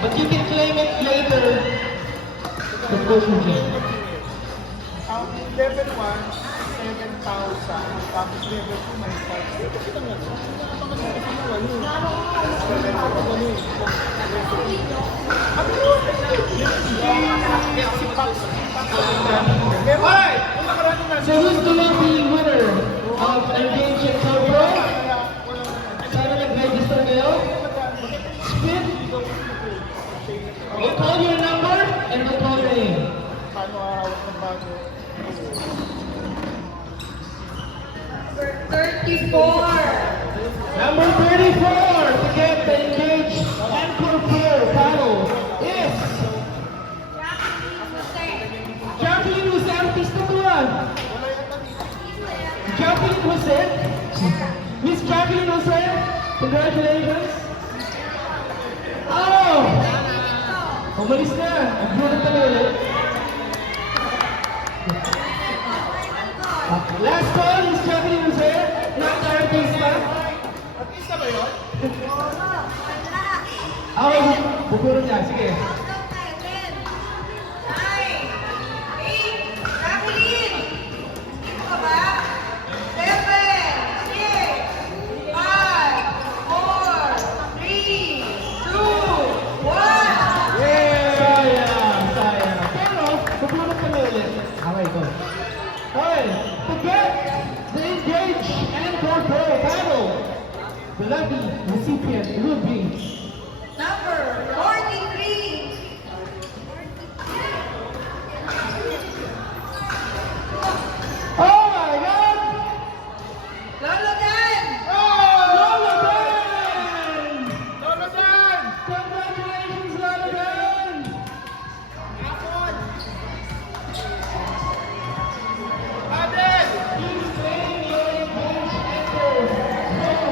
But you can claim it later. The person can. Ang level 1, 7,000. Tapos level 2, 9,000. Kasi lang yan. So who's going to be winner of Engage and Pro? Sana nag-register kayo? Spin? We'll call your number and we'll call your name. Paano hawak ng bago? 34. Number 34 to get the Engage and Pro paddle is Jacqueline Jose. Artista to Jacqueline Jose. Miss Jacqueline Jose, congratulations. Oh! Umalis na. Ang bulat na ulit. Last call is Jacqueline Jose. Not the artista. Artista ba yun? Ako, buburo niya. Sige. Sayang. Pero, buburo ka na ulit. Okay, go. Okay, to get the Engage and Pro paddle, the lucky recipient will be Number 43. oh my God! Lolo Dan. Oh, Lola Dan! Lolo Dan! Congratulations, Lola Dan! Aden! Please claim your Engage and Pro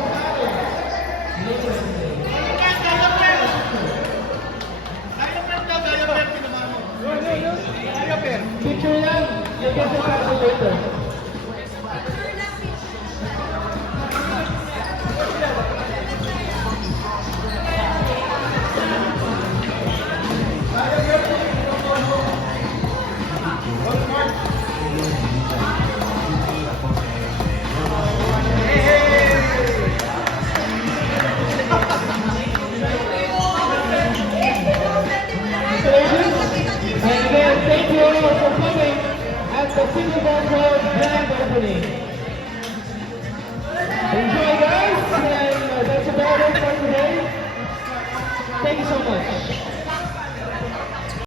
paddle later today. Picture lang, you'll get the paddle later. And again, thank you all for coming at the Singapore Club grand opening. Enjoy, guys, and that's about it for today. Thank you so much.